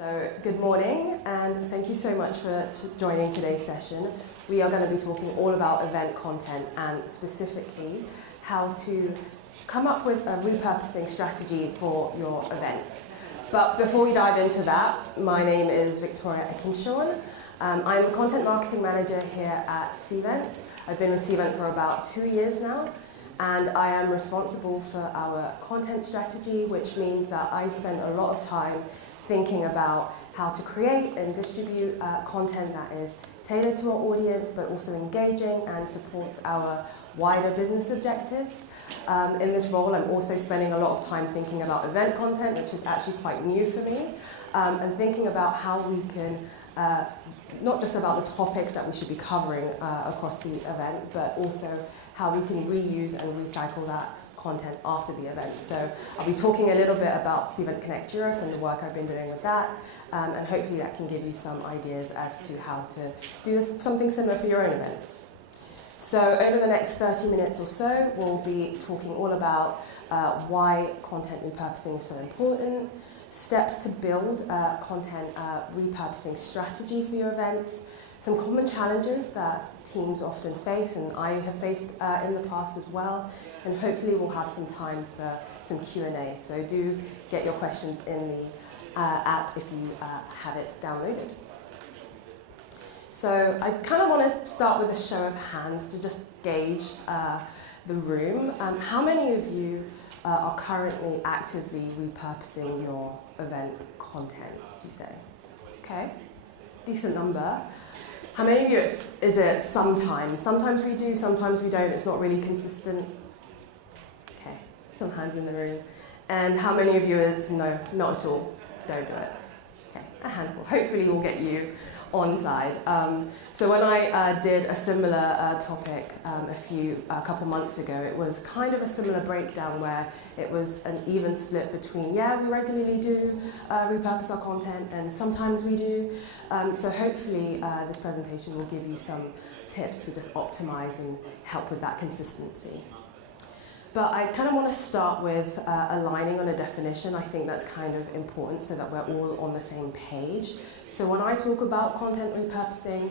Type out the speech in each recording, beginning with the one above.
So good morning, and thank you so much for joining today's session. We are going to be talking all about event content and specifically how to come up with a repurposing strategy for your events. But before we dive into that, my name is Victoria Akinsowon. I'm a content marketing manager here at Cvent. I've been with Cvent for about 2 years now, and I am responsible for our content strategy, which means that I spend a lot of time thinking about how to create and distribute content that is tailored to our audience, but also engaging and supports our wider business objectives. In this role, I'm also spending a lot of time thinking about event content, which is actually quite new for me, and thinking about how we can, not just about the topics that we should be covering across the event, but also how we can reuse and recycle that content after the event. So I'll be talking a little bit about Cvent Connect Europe and the work I've been doing with that, and hopefully that can give you some ideas as to how to do something similar for your own events. So over the next 30 minutes or so, we'll be talking all about why content repurposing is so important, steps to build content repurposing strategy for your events, some common challenges that teams often face, and I have faced in the past as well, and hopefully we'll have some time for some Q&A. So do get your questions in the app if you have it downloaded. So I kind of want to start with a show of hands to just gauge the room. How many of you are currently actively repurposing your event content, would you say? Okay, decent number. How many of you is it sometimes? Sometimes we do, sometimes we don't. It's not really consistent. Okay, some hands in the room. And how many of you is no, not at all? Don't do it. Okay, a handful. Hopefully we'll get you on side. So when I did a similar topic a couple months ago, it was kind of a similar breakdown where it was an even split between, yeah, we regularly do repurpose our content, and sometimes we do. So hopefully this presentation will give you some tips to just optimize and help with that consistency. But I kind of want to start with aligning on a definition. I think that's kind of important so that we're all on the same page. So when I talk about content repurposing,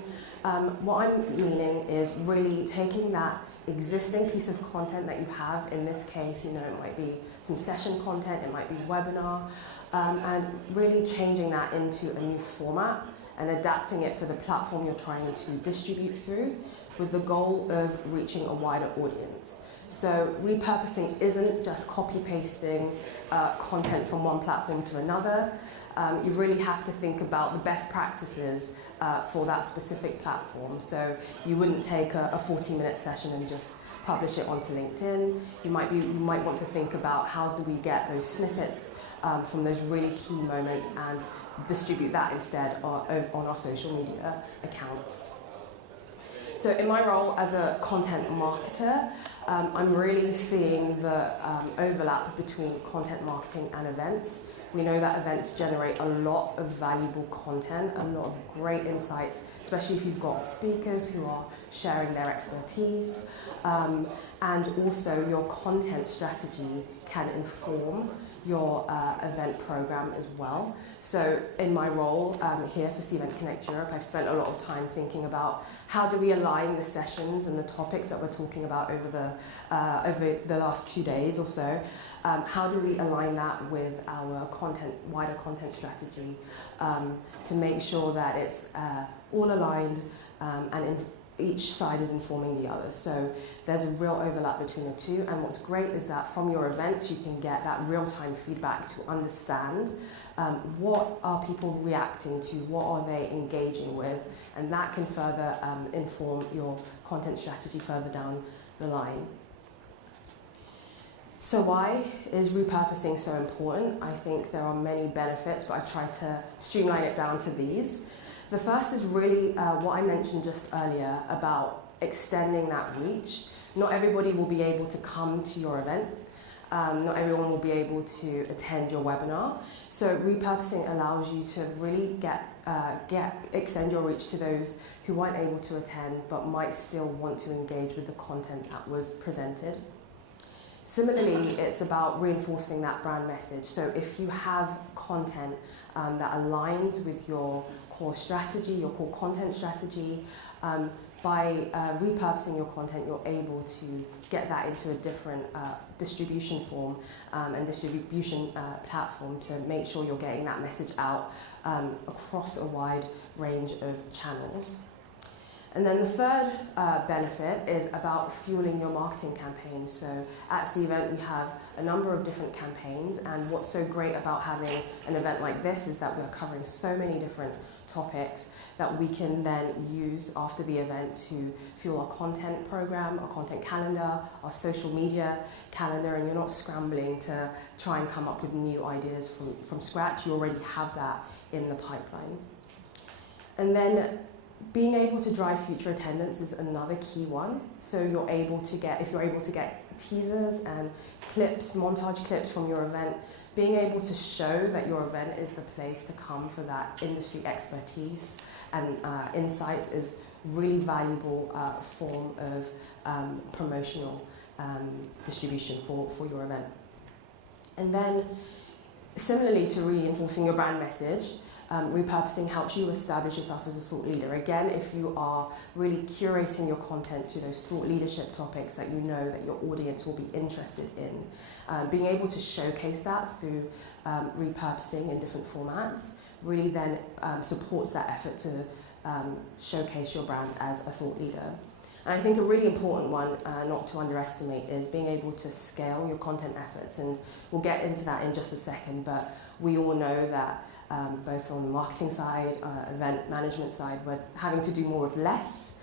what I'm meaning is really taking that existing piece of content that you have. In this case, you know, it might be some session content, it might be webinar, and really changing that into a new format and adapting it for the platform you're trying to distribute through, with the goal of reaching a wider audience. So repurposing isn't just copy-pasting content from one platform to another. You really have to think about the best practices for that specific platform. So you wouldn't take a 40-minute session and just publish it onto LinkedIn. You might want to think about how do we get those snippets from those really key moments and distribute that instead on our social media accounts. So in my role as a content marketer, I'm really seeing the overlap between content marketing and events. We know that events generate a lot of valuable content, a lot of great insights, especially if you've got speakers who are sharing their expertise. And also your content strategy can inform your event program as well. So in my role here for Cvent Connect Europe, I've spent a lot of time thinking about how do we align the sessions and the topics that we're talking about over the last 2 days or so. How do we align that with our wider content strategy to make sure that it's all aligned and each side is informing the other. So there's a real overlap between the two, and what's great is that from your events you can get that real-time feedback to understand what are people reacting to, what are they engaging with, and that can further inform your content strategy further down the line. So why is repurposing so important? I think there are many benefits, but I've tried to streamline it down to these. The first is really what I mentioned just earlier about extending that reach. Not everybody will be able to come to your event. Not everyone will be able to attend your webinar. So repurposing allows you to really extend your reach to those who weren't able to attend but might still want to engage with the content that was presented. Similarly, it's about reinforcing that brand message. So if you have content that aligns with your core strategy, your core content strategy, by repurposing your content, you're able to get that into a different distribution form and distribution platform to make sure you're getting that message out across a wide range of channels. And then the third benefit is about fueling your marketing campaign. So at Cvent, we have a number of different campaigns, and what's so great about having an event like this is that we're covering so many different topics that we can then use after the event to fuel our content program, our content calendar, our social media calendar, and you're not scrambling to try and come up with new ideas from scratch. You already have that in the pipeline. And then being able to drive future attendance is another key one. So if you're able to get teasers and clips, montage clips from your event, being able to show that your event is the place to come for that industry expertise and insights is really valuable form of promotional distribution for your event. And then similarly to reinforcing your brand message, repurposing helps you establish yourself as a thought leader. Again, if you are really curating your content to those thought leadership topics that you know that your audience will be interested in, being able to showcase that through repurposing in different formats really then supports that effort to showcase your brand as a thought leader. And I think a really important one not to underestimate is being able to scale your content efforts, and we'll get into that in just a second, but we all know that both on the marketing side, event management side, we're having to do more with less,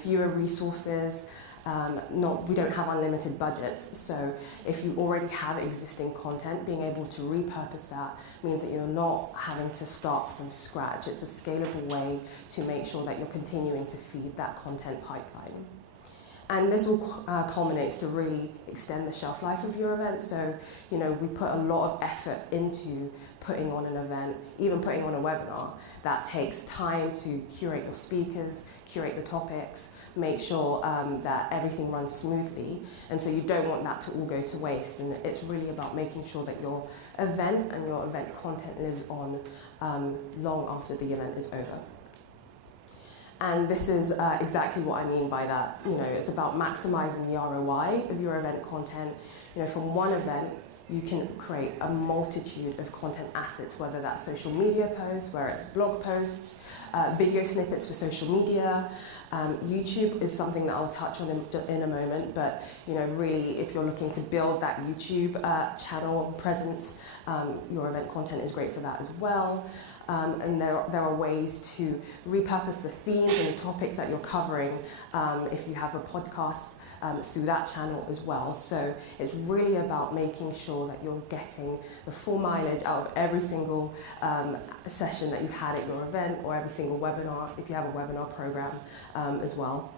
fewer resources, we don't have unlimited budgets. So if you already have existing content, being able to repurpose that means that you're not having to start from scratch. It's a scalable way to make sure that you're continuing to feed that content pipeline. And this all culminates to really extend the shelf life of your event. So, we put a lot of effort into putting on an event, even putting on a webinar. That takes time to curate your speakers, curate the topics, make sure that everything runs smoothly. And so you don't want that to all go to waste. And it's really about making sure that your event and your event content lives on long after the event is over. And this is exactly what I mean by that. It's about maximizing the ROI of your event content. From one event, you can create a multitude of content assets, whether that's social media posts, where it's blog posts, video snippets for social media. YouTube is something that I'll touch on in a moment, but really, if you're looking to build that YouTube channel presence, your event content is great for that as well. And there are ways to repurpose the themes and the topics that you're covering if you have a podcast through that channel as well. So it's really about making sure that you're getting the full mileage out of every single session that you've had at your event, or every single webinar if you have a webinar program as well.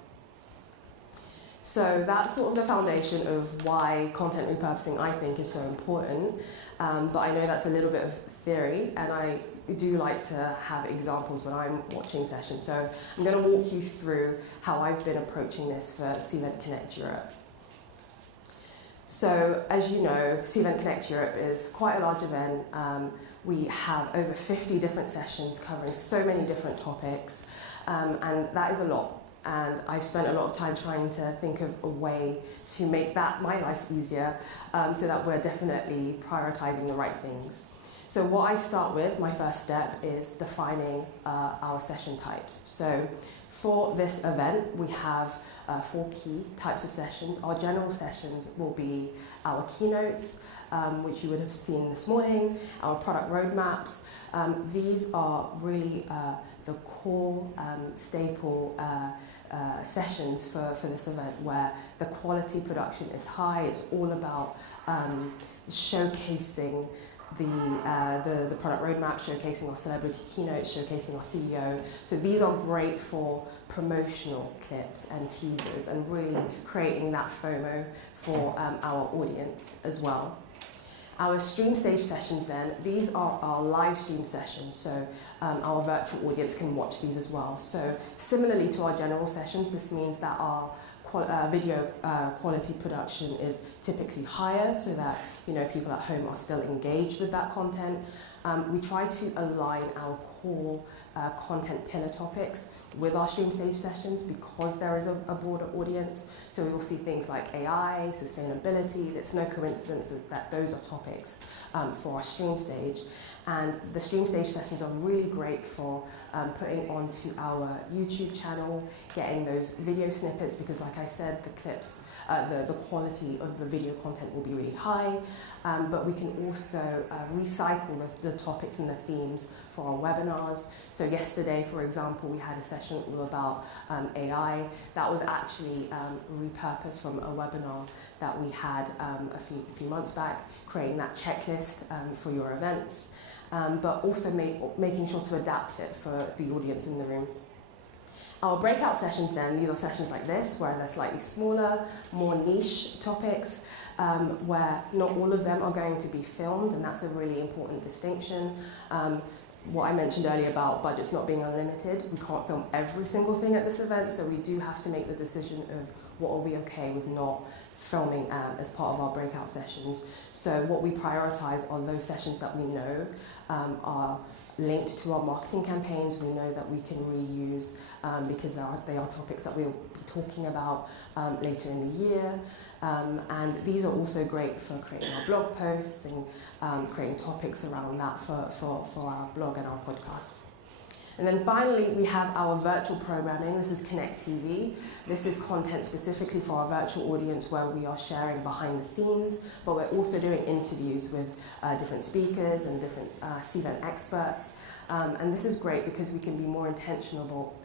So that's sort of the foundation of why content repurposing, I think, is so important. But I know that's a little bit of theory, and I do like to have examples when I'm watching sessions. So I'm going to walk you through how I've been approaching this for Cvent Connect Europe. So as you know, Cvent Connect Europe is quite a large event. We have over 50 different sessions covering so many different topics, and that is a lot. And I've spent a lot of time trying to think of a way to make my life easier, so that we're definitely prioritizing the right things. So what I start with, my first step, is defining our session types. So for this event, we have 4 key types of sessions. Our general sessions will be our keynotes, which you would have seen this morning, our product roadmaps. These are really the core staple sessions for this event, where the quality production is high. It's all about showcasing the product roadmap, showcasing our celebrity keynotes, showcasing our CEO. So these are great for promotional clips and teasers, and really creating that FOMO for our audience as well. Our stream stage sessions then, these are our live stream sessions, so our virtual audience can watch these as well. So similarly to our general sessions, this means that our video quality production is typically higher, so that people at home are still engaged with that content. We try to align our core content pillar topics with our stream stage sessions because there is a broader audience. So we will see things like AI, sustainability. It's no coincidence that those are topics for our stream stage. And the stream stage sessions are really great for putting onto our YouTube channel, getting those video snippets, because like I said, the clips, the quality of the video content will be really high, but we can also recycle the topics and the themes for our webinars. So yesterday, for example, we had a session all about AI. That was actually repurposed from a webinar that we had a few months back, creating that checklist for your events. But also making sure to adapt it for the audience in the room. Our breakout sessions then, these are sessions like this, where they're slightly smaller, more niche topics, where not all of them are going to be filmed, and that's a really important distinction. What I mentioned earlier about budgets not being unlimited, we can't film every single thing at this event, so we do have to make the decision of what are we okay with not filming as part of our breakout sessions. So what we prioritize are those sessions that we know are linked to our marketing campaigns. We know that we can reuse because they are topics that we'll be talking about later in the year. And these are also great for creating our blog posts and creating topics around that for our blog and our podcast. And then finally, we have our virtual programming. This is Connect TV. This is content specifically for our virtual audience where we are sharing behind the scenes, but we're also doing interviews with different speakers and different C-event experts. And this is great because we can be more intentional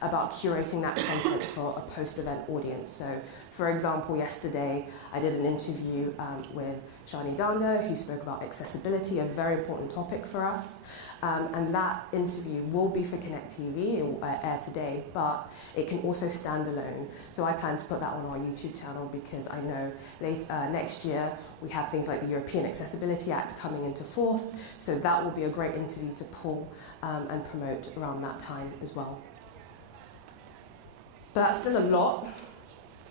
about curating that content for a post-event audience. So, for example, yesterday I did an interview with Shani Danda, who spoke about accessibility, a very important topic for us. And that interview will be for Connect TV, it will air today, but it can also stand alone. So I plan to put that on our YouTube channel because I know next year we have things like the European Accessibility Act coming into force, so that will be a great interview to pull and promote around that time as well. But that's still a lot,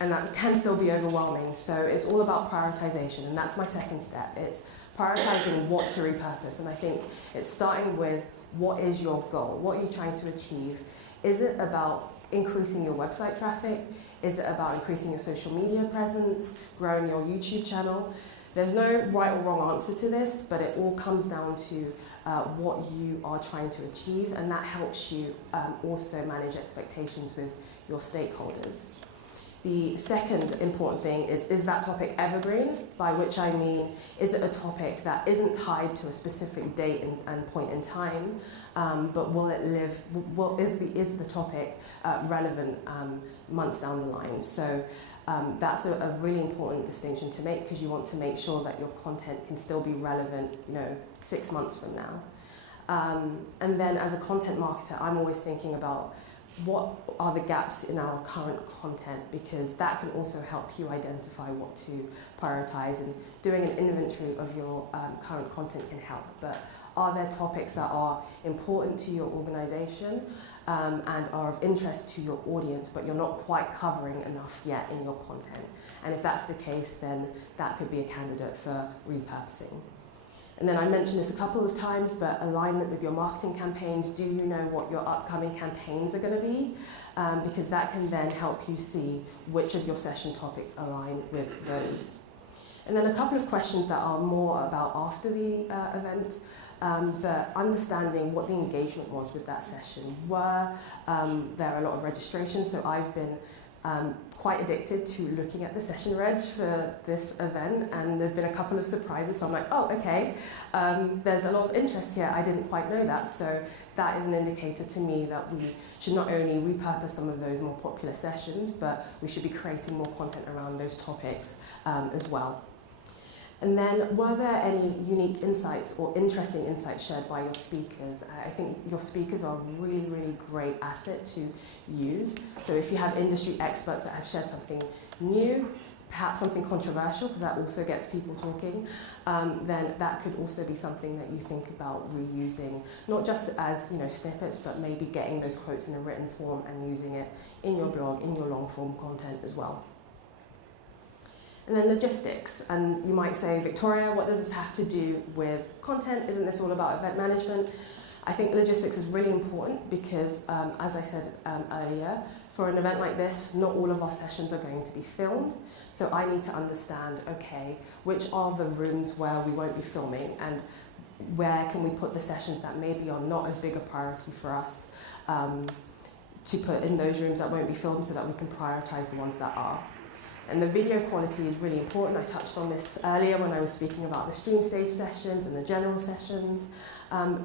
and that can still be overwhelming, so it's all about prioritization, and that's my second step. It's prioritizing what to repurpose, and I think it's starting with what is your goal? What are you trying to achieve? Is it about increasing your website traffic? Is it about increasing your social media presence, growing your YouTube channel? There's no right or wrong answer to this, but it all comes down to what you are trying to achieve, and that helps you also manage expectations with your stakeholders. The second important thing is that topic evergreen, by which I mean, is it a topic that isn't tied to a specific date and point in time, but will it live, is the topic relevant months down the line? So that's a really important distinction to make, because you want to make sure that your content can still be relevant, 6 months from now. And then as a content marketer, I'm always thinking about what are the gaps in our current content, because that can also help you identify what to prioritize, and doing an inventory of your current content can help. But are there topics that are important to your organization and are of interest to your audience, but you're not quite covering enough yet in your content? And if that's the case, then that could be a candidate for repurposing. And then I mentioned this a couple of times, but alignment with your marketing campaigns. Do you know what your upcoming campaigns are going to be? Because that can then help you see which of your session topics align with those. And then a couple of questions that are more about after the event, but understanding what the engagement was with that session. Were there a lot of registrations? So I've been quite addicted to looking at the session reg for this event, and there's been a couple of surprises, so I'm like, oh, okay, there's a lot of interest here, I didn't quite know that, so that is an indicator to me that we should not only repurpose some of those more popular sessions, but we should be creating more content around those topics as well. And then, were there any unique insights or interesting insights shared by your speakers? I think your speakers are a really, really great asset to use. So if you have industry experts that have shared something new, perhaps something controversial, because that also gets people talking, then that could also be something that you think about reusing, not just as snippets, but maybe getting those quotes in a written form and using it in your blog, in your long form content as well. And then logistics, and you might say, Victoria, what does this have to do with content? Isn't this all about event management? I think logistics is really important because, as I said earlier, for an event like this, not all of our sessions are going to be filmed. So I need to understand, okay, which are the rooms where we won't be filming, and where can we put the sessions that maybe are not as big a priority for us to put in those rooms that won't be filmed, so that we can prioritize the ones that are. And the video quality is really important. I touched on this earlier when I was speaking about the stream stage sessions and the general sessions.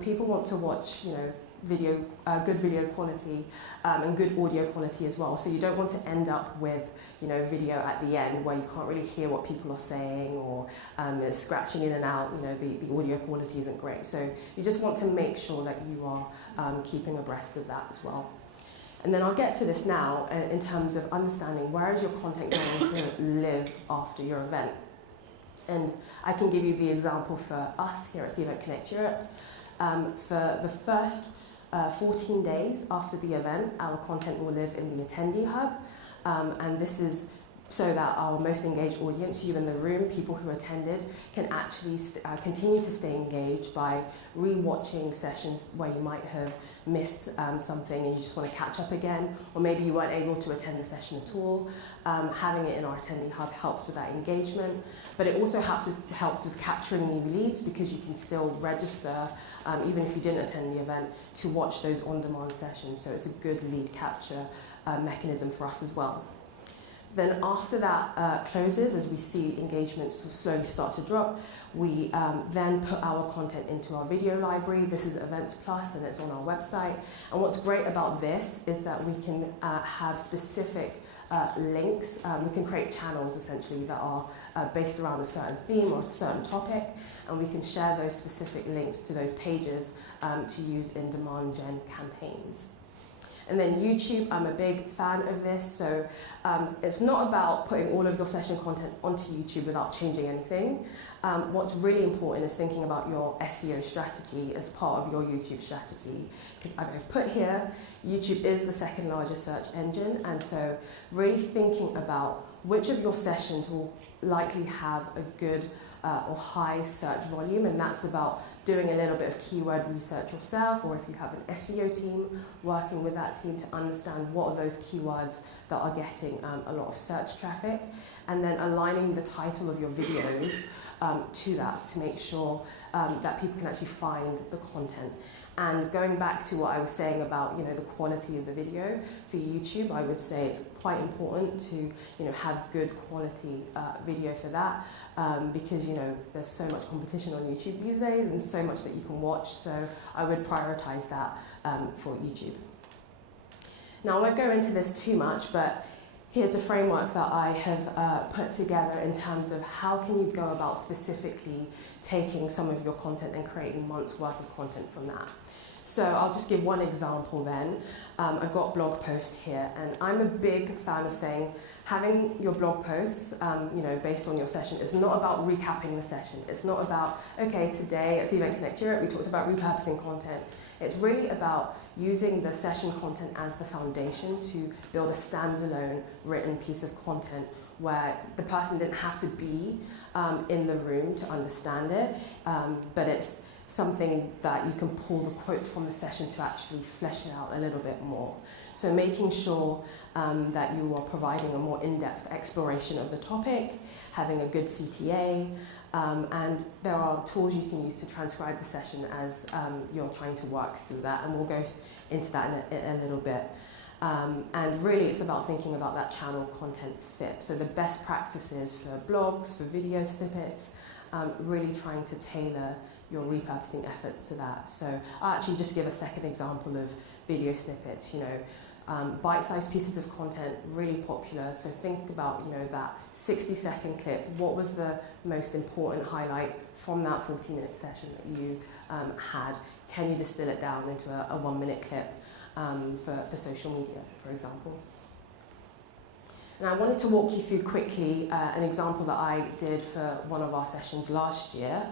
People want to watch, good video quality and good audio quality as well. So you don't want to end up with, video at the end where you can't really hear what people are saying, or it's scratching in and out. The audio quality isn't great. So you just want to make sure that you are keeping abreast of that as well. And then I'll get to this now in terms of understanding where is your content going to live after your event. And I can give you the example for us here at Event Connect Europe. For the first 14 days after the event, our content will live in the attendee hub. And this is so that our most engaged audience, you in the room, people who attended, can actually continue to stay engaged by re-watching sessions where you might have missed something and you just want to catch up again, or maybe you weren't able to attend the session at all. Having it in our attendee hub helps with that engagement, but it also helps with capturing new leads, because you can still register, even if you didn't attend the event, to watch those on-demand sessions. So it's a good lead capture mechanism for us as well. Then after that closes, as we see engagements slowly start to drop, we then put our content into our video library. This is Events Plus, and it's on our website. And what's great about this is that we can have specific links. We can create channels, essentially, that are based around a certain theme or a certain topic, and we can share those specific links to those pages to use in demand gen campaigns. And then YouTube, I'm a big fan of this. So it's not about putting all of your session content onto YouTube without changing anything. What's really important is thinking about your SEO strategy as part of your YouTube strategy. Because I've put here, YouTube is the second largest search engine. And so really thinking about which of your sessions will likely have a good or high search volume, and that's about doing a little bit of keyword research yourself, or if you have an SEO team, working with that team to understand what are those keywords that are getting a lot of search traffic, and then aligning the title of your videos to that to make sure that people can actually find the content. And going back to what I was saying about the quality of the video for YouTube, I would say it's quite important to have good quality video for that, because there's so much competition on YouTube these days and so much that you can watch. So I would prioritize that for YouTube. Now I won't go into this too much, but here's a framework that I have put together in terms of how can you go about specifically taking some of your content and creating months worth of content from that. So I'll just give one example then. I've got blog posts here, and I'm a big fan of saying having your blog posts based on your session is not about recapping the session. It's not about, okay, today at Event Connect Europe we talked about repurposing content. It's really about using the session content as the foundation to build a standalone written piece of content where the person didn't have to be in the room to understand it, but it's something that you can pull the quotes from the session to actually flesh it out a little bit more. So making sure that you are providing a more in-depth exploration of the topic, having a good CTA, and there are tools you can use to transcribe the session as you're trying to work through that, and we'll go into that in a little bit. And really it's about thinking about that channel content fit. So the best practices for blogs, for video snippets, really trying to tailor your repurposing efforts to that. So I'll actually just give a second example of video snippets. Bite-sized pieces of content, really popular. So think about that 60-second clip. What was the most important highlight from that 40-minute session that you had? Can you distill it down into a 1-minute clip for social media, for example? And I wanted to walk you through quickly an example that I did for one of our sessions last year.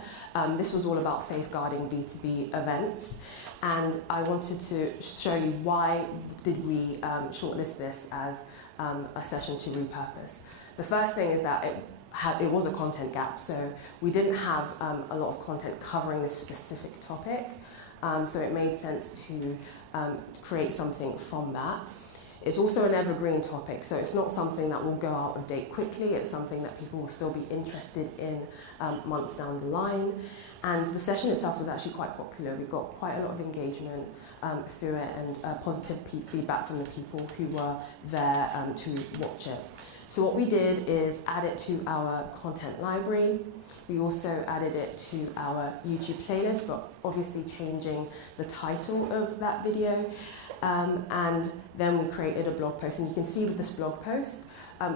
This was all about safeguarding B2B events. And I wanted to show you why did we shortlist this as a session to repurpose. The first thing is that it was a content gap, so we didn't have a lot of content covering this specific topic. So it made sense to create something from that. It's also an evergreen topic, so it's not something that will go out of date quickly. It's something that people will still be interested in months down the line. And the session itself was actually quite popular. We got quite a lot of engagement through it and positive feedback from the people who were there to watch it. So what we did is add it to our content library. We also added it to our YouTube playlist, but obviously changing the title of that video. And then we created a blog post. And you can see with this blog post,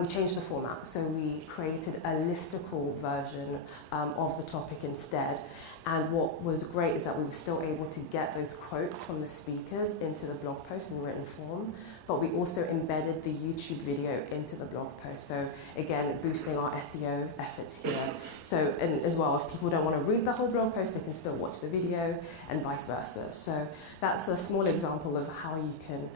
we changed the format. So we created a listicle version of the topic instead. And what was great is that we were still able to get those quotes from the speakers into the blog post in written form, but we also embedded the YouTube video into the blog post. So again, boosting our SEO efforts here. So, and as well, if people don't want to read the whole blog post, they can still watch the video and vice versa. So that's a small example of how you can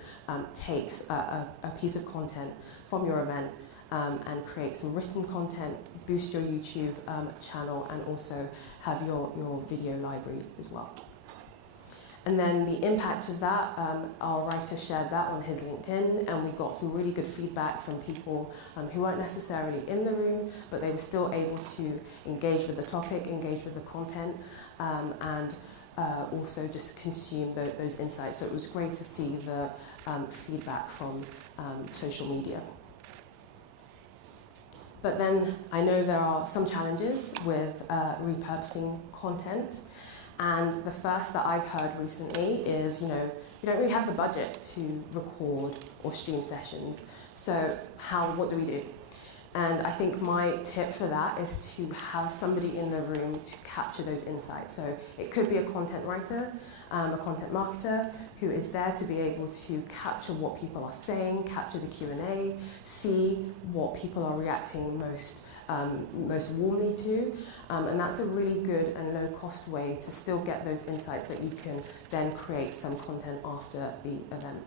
take a piece of content from your event and create some written content, boost your YouTube channel, and also have your video library as well. And then the impact of that, our writer shared that on his LinkedIn, and we got some really good feedback from people who weren't necessarily in the room, but they were still able to engage with the topic, engage with the content, and also just consume those insights. So it was great to see the feedback from social media. But then I know there are some challenges with repurposing content. And the first that I've heard recently is, you don't really have the budget to record or stream sessions. So what do we do? And I think my tip for that is to have somebody in the room to capture those insights. So it could be a content writer, a content marketer, who is there to be able to capture what people are saying, capture the Q&A, see what people are reacting most warmly to. And that's a really good and low-cost way to still get those insights that you can then create some content after the event.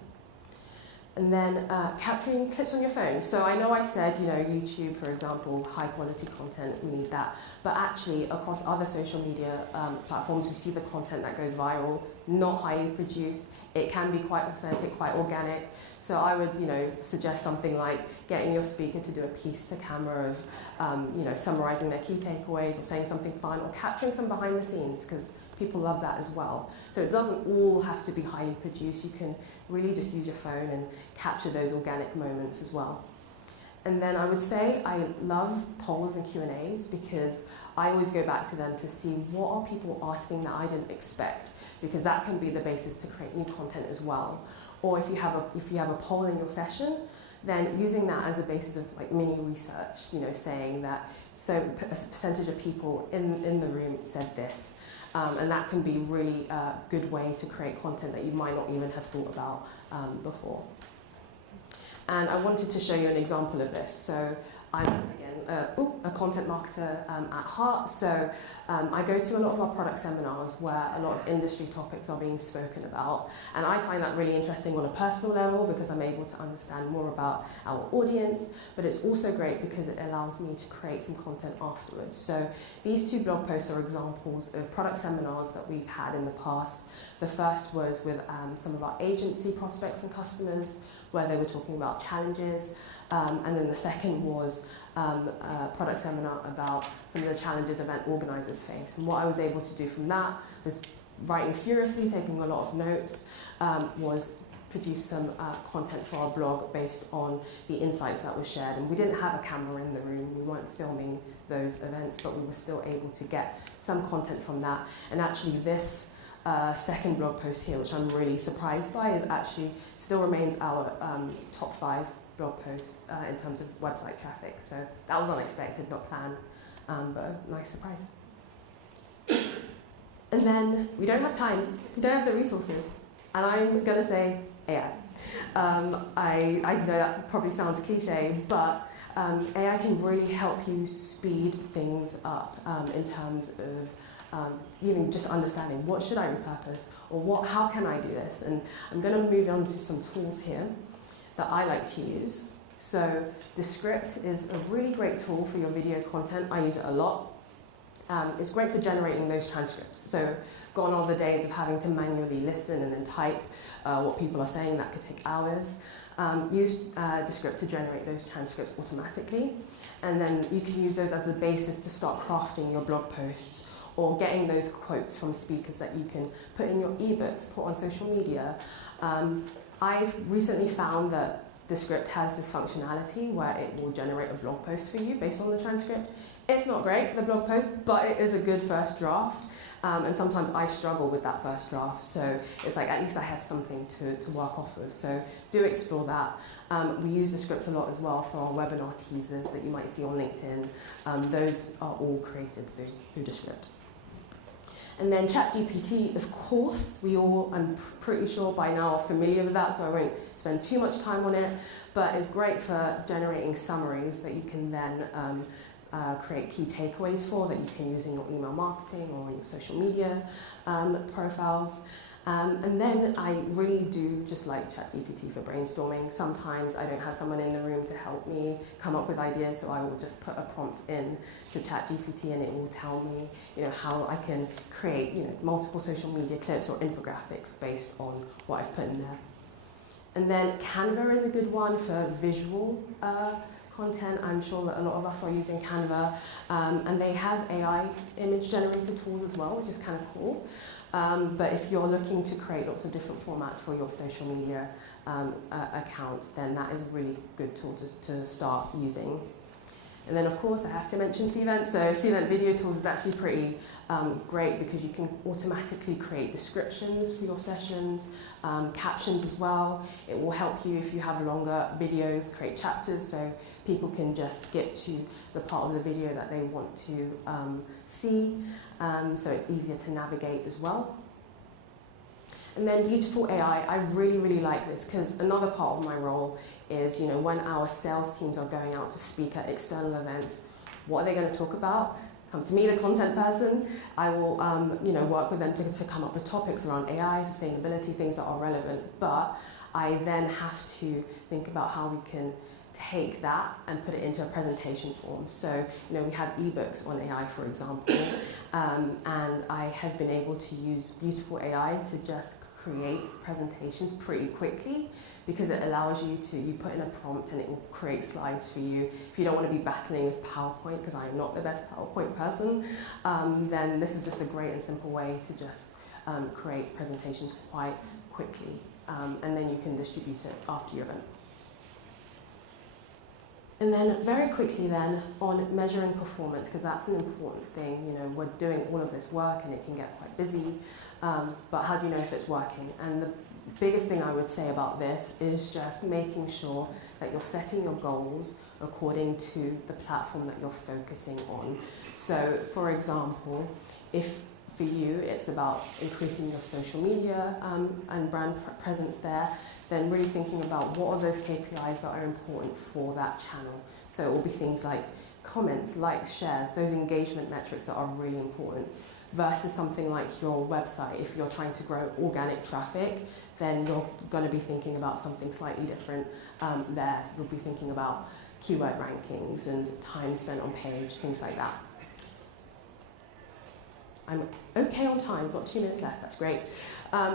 And then capturing clips on your phone. So I know I said, YouTube, for example, high quality content, we need that. But actually, across other social media platforms, we see the content that goes viral, not highly produced. It can be quite authentic, quite organic. So I would, suggest something like getting your speaker to do a piece to camera of, summarizing their key takeaways or saying something fun or capturing some behind the scenes, because people love that as well. So it doesn't all have to be highly produced. You can really just use your phone and capture those organic moments as well. And then I would say I love polls and Q&As because I always go back to them to see what are people asking that I didn't expect, because that can be the basis to create new content as well. Or if you have a poll in your session, then using that as a basis of like mini research, saying that a percentage of people in the room said this. And that can be really a good way to create content that you might not even have thought about before. And I wanted to show you an example of this. So I'm, again, a content marketer at heart. So I go to a lot of our product seminars where a lot of industry topics are being spoken about. And I find that really interesting on a personal level because I'm able to understand more about our audience. But it's also great because it allows me to create some content afterwards. So these two blog posts are examples of product seminars that we've had in the past. The first was with some of our agency prospects and customers, where they were talking about challenges. And then the second was a product seminar about some of the challenges event organisers face. And what I was able to do from that was writing furiously, taking a lot of notes, was produce some content for our blog based on the insights that were shared. And we didn't have a camera in the room, we weren't filming those events, but we were still able to get some content from that. And actually this second blog post here, which I'm really surprised by, is actually still remains our top 5 blog posts in terms of website traffic. So that was unexpected, not planned, but a nice surprise. And then we don't have time, we don't have the resources. And I'm going to say AI. I know that probably sounds cliche, but AI can really help you speed things up in terms of even just understanding what should I repurpose, or how can I do this. And I'm going to move on to some tools here that I like to use. So Descript is a really great tool for your video content. I use it a lot. It's great for generating those transcripts. So gone are the days of having to manually listen and then type what people are saying. That could take hours. Use Descript to generate those transcripts automatically. And then you can use those as the basis to start crafting your blog posts, or getting those quotes from speakers that you can put in your ebooks, put on social media. I've recently found that Descript has this functionality where it will generate a blog post for you based on the transcript. It's not great, the blog post, but it is a good first draft. And sometimes I struggle with that first draft, so it's like at least I have something to work off of. So do explore that. We use Descript a lot as well for our webinar teasers that you might see on LinkedIn. Those are all created through Descript. And then ChatGPT, of course, we all, I'm pretty sure by now, are familiar with that, so I won't spend too much time on it, but it's great for generating summaries that you can then create key takeaways for, that you can use in your email marketing or in your social media profiles. And then I really do just like ChatGPT for brainstorming. Sometimes I don't have someone in the room to help me come up with ideas, so I will just put a prompt in to ChatGPT and it will tell me, how I can create, multiple social media clips or infographics based on what I've put in there. And then Canva is a good one for visual content. I'm sure that a lot of us are using Canva, and they have AI image generator tools as well, which is kind of cool. But if you're looking to create lots of different formats for your social media accounts, then that is a really good tool to start using. And then of course I have to mention Cvent. So Cvent Video Tools is actually pretty great because you can automatically create descriptions for your sessions, captions as well. It will help you if you have longer videos, create chapters so people can just skip to the part of the video that they want to see. So it's easier to navigate as well. And then Beautiful AI, I really, really like this because another part of my role is, when our sales teams are going out to speak at external events, what are they going to talk about? Come to me, the content person. I will, work with them to come up with topics around AI, sustainability, things that are relevant. But I then have to think about how we can take that and put it into a presentation form. So, we have ebooks on AI, for example, and I have been able to use Beautiful AI to just create presentations pretty quickly because it allows you put in a prompt and it will create slides for you. If you don't want to be battling with PowerPoint, because I'm not the best PowerPoint person, then this is just a great and simple way to just create presentations quite quickly, and then you can distribute it after your event. And then very quickly then on measuring performance, because that's an important thing. We're doing all of this work and it can get quite busy, but how do you know if it's working? And the biggest thing I would say about this is just making sure that you're setting your goals according to the platform that you're focusing on. So for example, if for you it's about increasing your social media and brand presence there, then really thinking about what are those KPIs that are important for that channel. So it will be things like comments, likes, shares, those engagement metrics that are really important, versus something like your website. If you're trying to grow organic traffic, then you're going to be thinking about something slightly different there. You'll be thinking about keyword rankings and time spent on page, things like that. I'm okay on time, got 2 minutes left, that's great.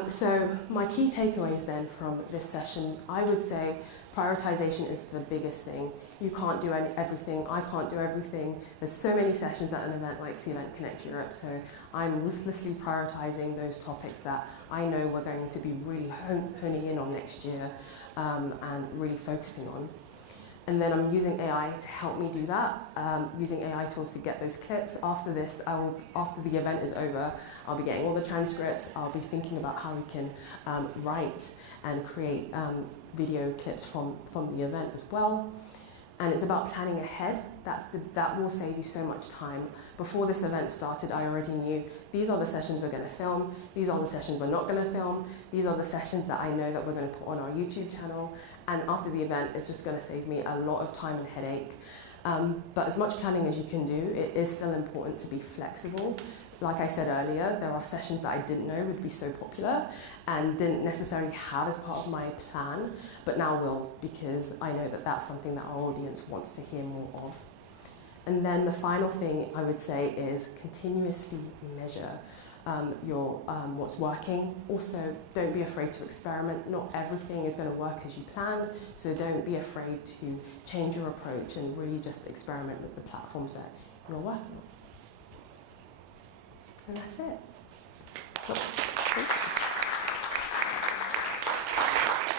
So my key takeaways then from this session, I would say prioritization is the biggest thing. You can't do everything, I can't do everything. There's so many sessions at an event like Cvent Connect Europe, so I'm ruthlessly prioritizing those topics that I know we're going to be really honing in on next year and really focusing on. And then I'm using AI to help me do that, using AI tools to get those clips. After this, after the event is over, I'll be getting all the transcripts. I'll be thinking about how we can write and create video clips from the event as well. And it's about planning ahead. That will save you so much time. Before this event started, I already knew these are the sessions we're going to film, these are the sessions we're not going to film, these are the sessions that I know that we're going to put on our YouTube channel, and after the event, it's just going to save me a lot of time and headache. But as much planning as you can do, it is still important to be flexible. Like I said earlier, there are sessions that I didn't know would be so popular and didn't necessarily have as part of my plan, but now will, because I know that that's something that our audience wants to hear more of. And then the final thing I would say is continuously measure what's working. Also, don't be afraid to experiment. Not everything is going to work as you planned, so don't be afraid to change your approach and really just experiment with the platforms that you're working on. And that's it.